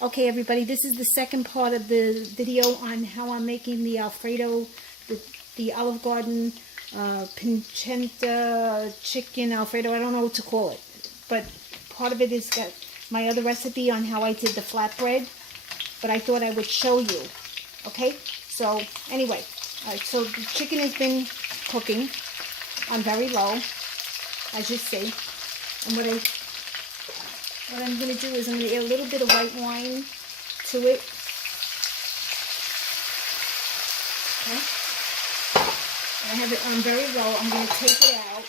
Okay, everybody, this is the second part of the video on how I'm making the Alfredo, the Olive Garden, Pancetta, Chicken Alfredo. I don't know what to call it, but part of it is got my other recipe on how I did the flatbread, but I thought I would show you. Okay, so anyway, so the chicken has been cooking on very low, as you see, and what I'm going to do is I'm going to add a little bit of white wine to it. Okay. I have it on very low. I'm going to take it out.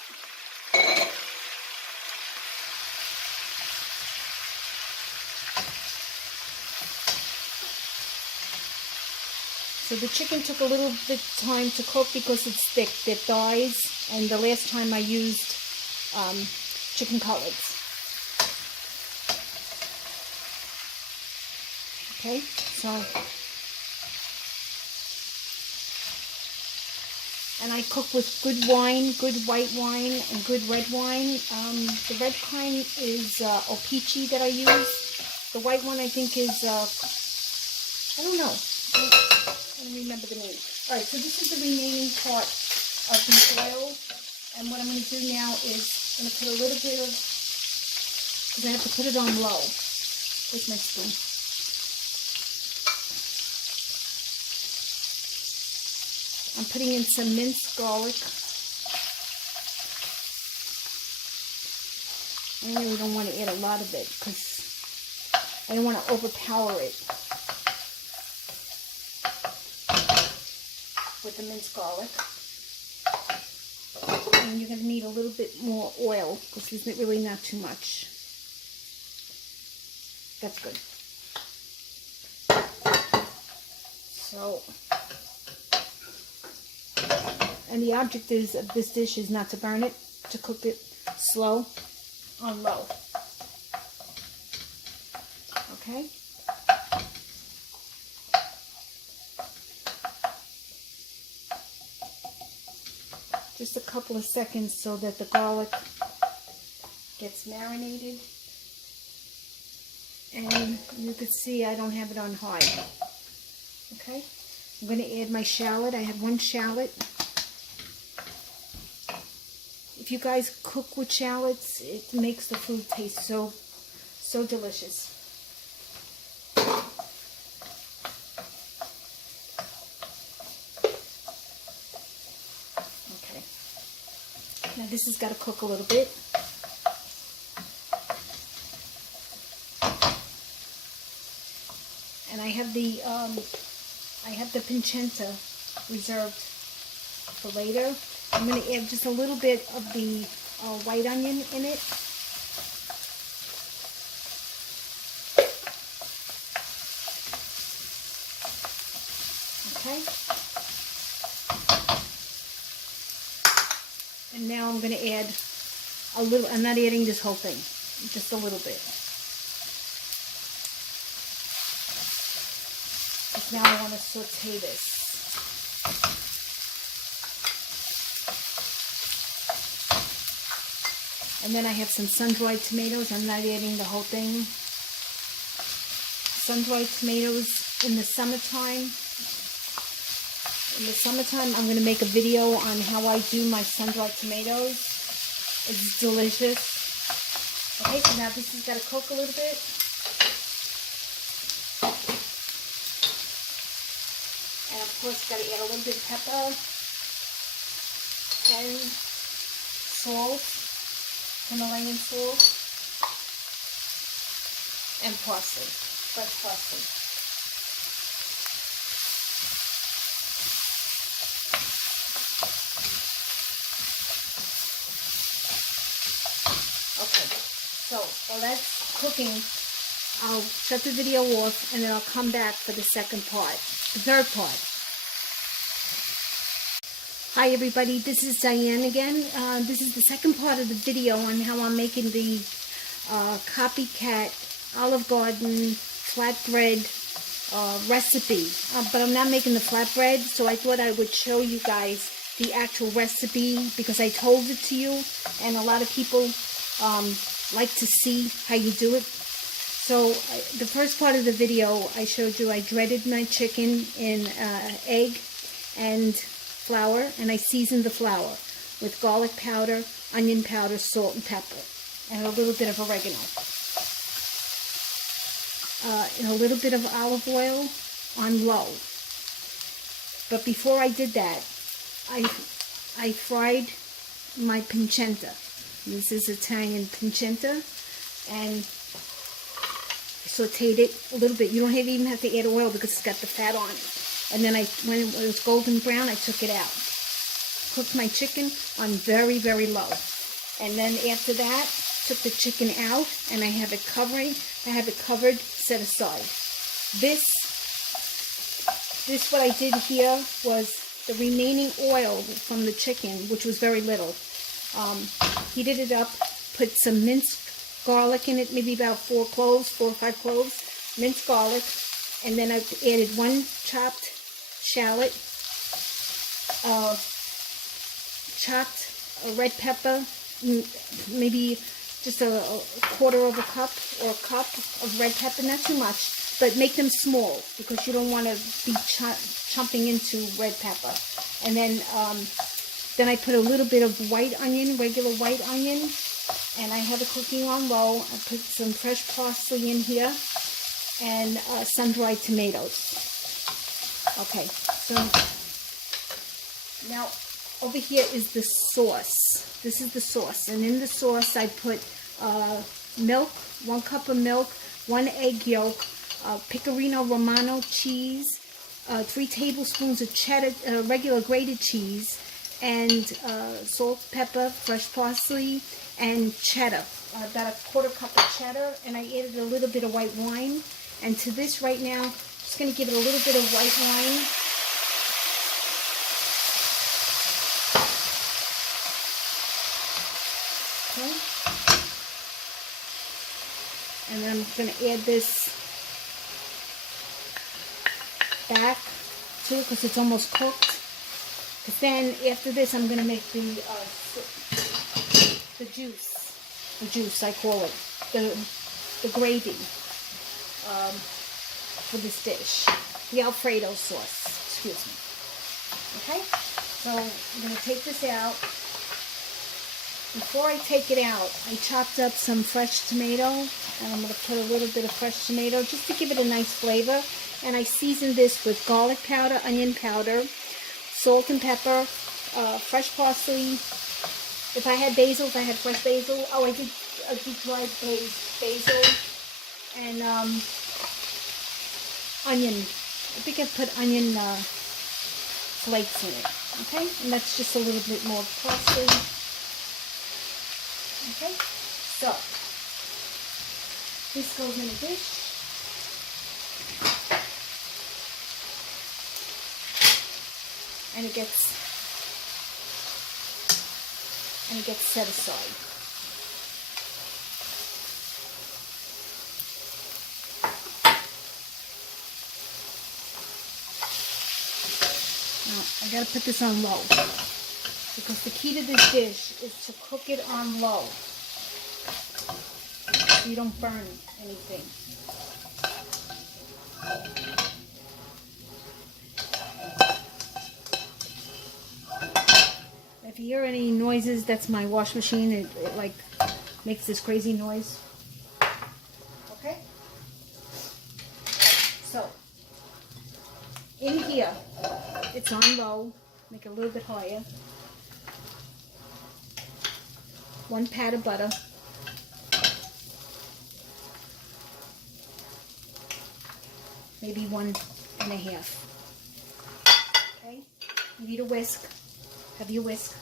So the chicken took a little bit of time to cook because it's thick, the thighs, and the last time I used chicken cutlets. Okay, so, and I cook with good wine, good white wine, and good red wine. The red kind is Opeachy that I use. The white one I think is, I don't know, I don't remember the name. Alright, so this is the remaining part of the oil, and what I'm going to do now is I'm going to put a little bit of, because I have to put it on low. Where's my spoon? I'm putting in some minced garlic. I really don't want to add a lot of it because I don't want to overpower it with the minced garlic. And you're going to need a little bit more oil because there's really not too much. That's good. So, and the objective of this dish is not to burn it, to cook it slow on low. Okay? Just a couple of seconds so that the garlic gets marinated. And you can see I don't have it on high. Okay? I'm going to add my shallot. I have one shallot. If you guys cook with shallots, it makes the food taste so delicious. Okay. Now this has got to cook a little bit. And I have the pancetta reserved for later. I'm going to add just a little bit of the white onion in it. Okay. And now I'm going to add a little, I'm not adding this whole thing, just a little bit. Because now I want to saute this. And then I have some sun-dried tomatoes. I'm not adding the whole thing. Sun-dried tomatoes in the summertime. In the summertime, I'm going to make a video on how I do my sun-dried tomatoes. It's delicious. Okay, so now this has got to cook a little bit. And of course, got to add a little bit of pepper and salt. Himalayan salt, and parsley, fresh parsley. Okay, so while that's cooking, I'll shut the video off and then I'll come back for the second part, the third part. Hi everybody, this is Diane again. This is the second part of the video on how I'm making the copycat Olive Garden flatbread recipe. But I'm not making the flatbread, so I thought I would show you guys the actual recipe because I told it to you, and a lot of people like to see how you do it. So the first part of the video I showed you, I dreaded my chicken in egg and flour, and I seasoned the flour with garlic powder, onion powder, salt and pepper, and a little bit of oregano. And a little bit of olive oil on low. But before I did that, I fried my pancetta. This is Italian pancetta, and sauteed it a little bit. You don't even have to add oil because it's got the fat on it. And then when it was golden brown, I took it out. Cooked my chicken on very, very low. And then after that, took the chicken out, and I have it covered, set aside. This what I did here was the remaining oil from the chicken, which was very little. Heated it up, put some minced garlic in it, maybe about 4 or 5 cloves, minced garlic, and then I added 1 chopped shallot, chopped red pepper, maybe just a quarter of a cup or a cup of red pepper, not too much, but make them small because you don't want to be chomping into red pepper. And then I put a little bit of white onion, regular white onion, and I have it cooking on low. I put some fresh parsley in here and sun-dried tomatoes. Okay, so now over here is the sauce. This is the sauce, and in the sauce I put milk, 1 cup of milk, 1 egg yolk, pecorino romano cheese, 3 tablespoons of cheddar, regular grated cheese, and salt, pepper, fresh parsley, and cheddar. About a quarter cup of cheddar, and I added a little bit of white wine. And to this right now, I'm just going to give it a little bit of white wine. Okay. And then I'm going to add this back too, because it's almost cooked. Because then after this, I'm going to make the juice I call it, the gravy for this dish, the Alfredo sauce. Excuse me. Okay, so I'm going to take this out. Before I take it out, I chopped up some fresh tomato, and I'm going to put a little bit of fresh tomato just to give it a nice flavor. And I seasoned this with garlic powder, onion powder, salt and pepper, fresh parsley. If I had basil, if I had fresh basil. Oh, I did dried basil and onion. I think I put onion flakes in it. Okay, and that's just a little bit more parsley. Okay, so this goes in a dish. And it gets set aside. Now I gotta put this on low because the key to this dish is to cook it on low so you don't burn anything. If you hear any noises, that's my wash machine. It like makes this crazy noise. Okay? So, in here, it's on low. Make it a little bit higher. 1 pat of butter. Maybe 1.5. Okay? You need a whisk. Have your whisk.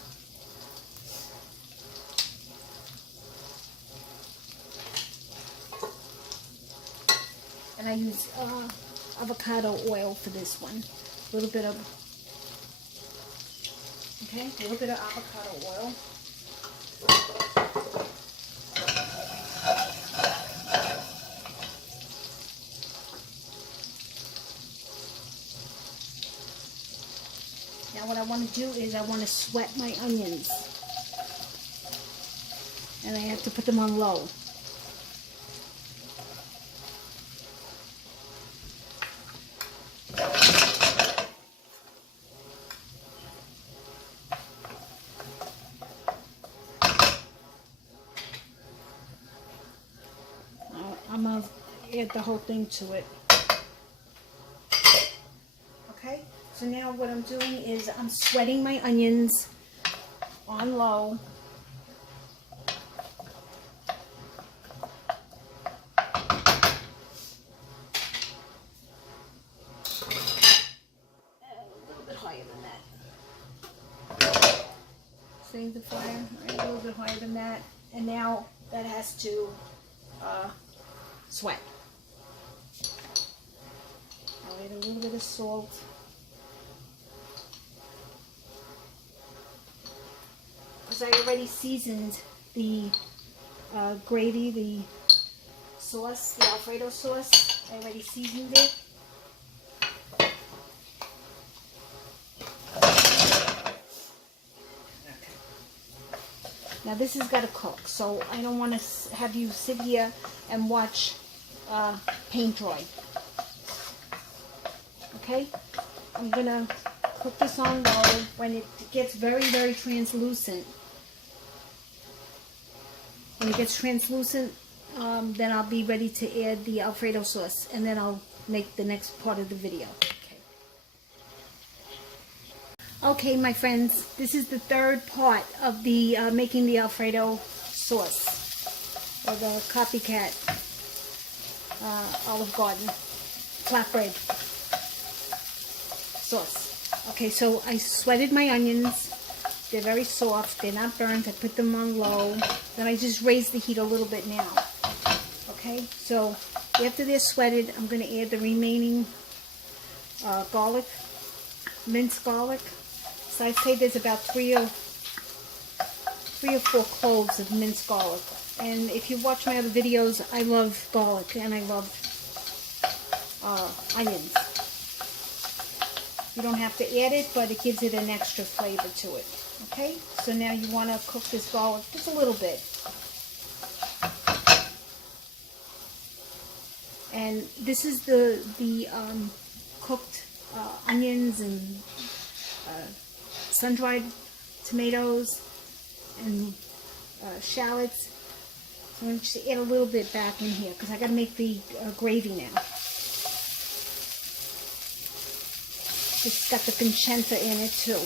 And I use avocado oil for this one. A little bit of, okay, a little bit of avocado oil. Now what I want to do is I want to sweat my onions. And I have to put them on low. add the whole thing to it. Okay, so now what I'm doing is I'm sweating my onions on low. Save the fire, right, a little bit higher than that, and now that has to sweat. I'll add a little bit of salt. Because I already seasoned the gravy, the sauce, the Alfredo sauce. I already seasoned it. Now this has got to cook, so I don't want to have you sit here and watch paint dry. Okay? I'm going to cook this on low. When it gets very, very translucent, when it gets translucent, then I'll be ready to add the Alfredo sauce, and then I'll make the next part of the video. Okay, my friends, this is the third part of the making the Alfredo sauce, or the copycat Olive Garden flatbread sauce. Okay, so I sweated my onions. They're very soft. They're not burnt. I put them on low. Then I just raised the heat a little bit now. Okay, so after they're sweated, I'm going to add the remaining garlic, minced garlic. So I'd say there's about three or four cloves of minced garlic. And if you watch my other videos, I love garlic and I love onions. You don't have to add it, but it gives it an extra flavor to it. Okay, so now you want to cook this garlic just a little bit. And this is the cooked onions and sundried tomatoes and shallots. So I'm going to just add a little bit back in here because I got to make the gravy now. It's got the pancetta in it too.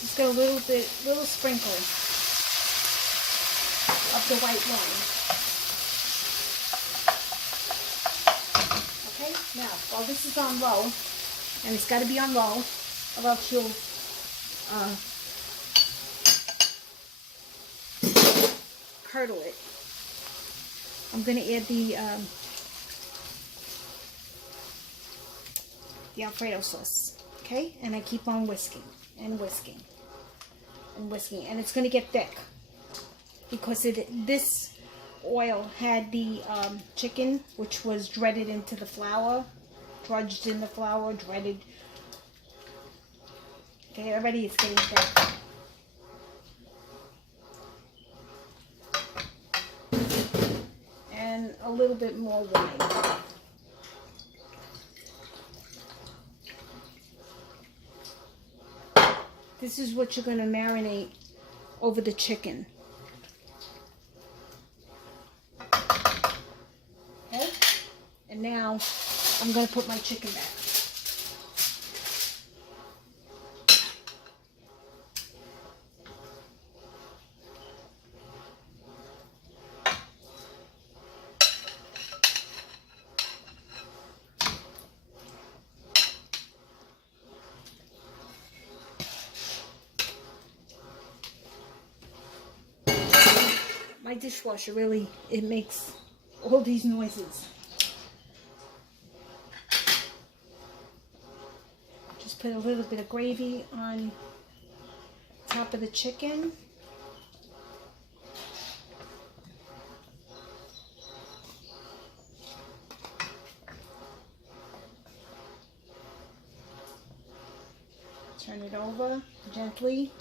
Just got a little sprinkle of the white wine. Okay, now while this is on low, and it's got to be on low, or else you'll curdle it. I'm going to add the Alfredo sauce. Okay, and I keep on whisking and whisking and whisking, and it's going to get thick because this oil had the chicken, which was dreaded into the flour, drudged in the flour, dreaded. Okay, already it's getting thick. And a little bit more wine. This is what you're going to marinate over the chicken. Okay? And now I'm going to put my chicken back. My dishwasher really, it makes all these noises. Just put a little bit of gravy on top of the chicken. Turn it over gently.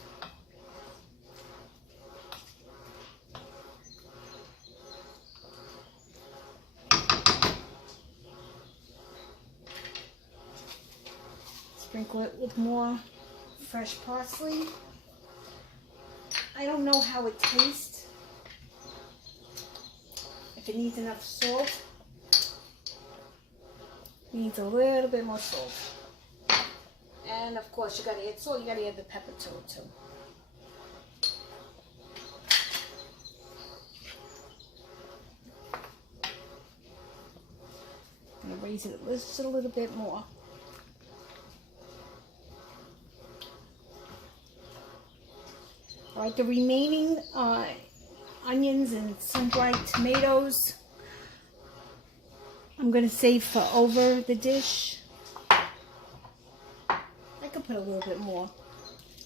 sprinkle it with more fresh parsley. I don't know how it tastes. If it needs enough salt. It needs a little bit more salt. And of course you gotta add salt, you gotta add the pepper to it too. I'm gonna raise it just a little bit more. All right, the remaining onions and sun-dried tomatoes, I'm going to save for over the dish. I could put a little bit more.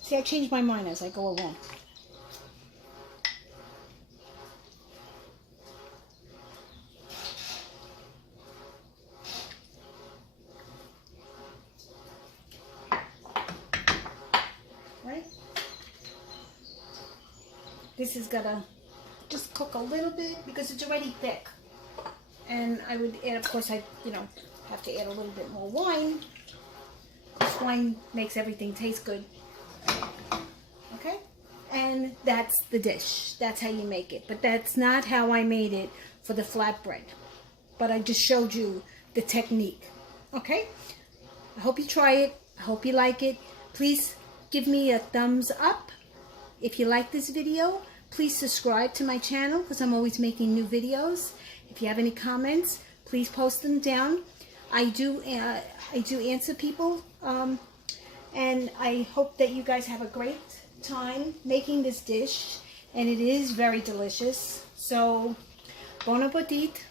See, I change my mind as I go along. Right? This is gonna just cook a little bit because it's already thick. And I would add, of course, have to add a little bit more wine. Because wine makes everything taste good. Okay? And that's the dish. That's how you make it. But that's not how I made it for the flatbread. But I just showed you the technique. Okay? I hope you try it. I hope you like it. Please give me a thumbs up. If you like this video, please subscribe to my channel because I'm always making new videos. If you have any comments, please post them down. I do answer people, and I hope that you guys have a great time making this dish, and it is very delicious. So, bon appetit,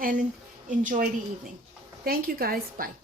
and enjoy the evening. Thank you guys. Bye.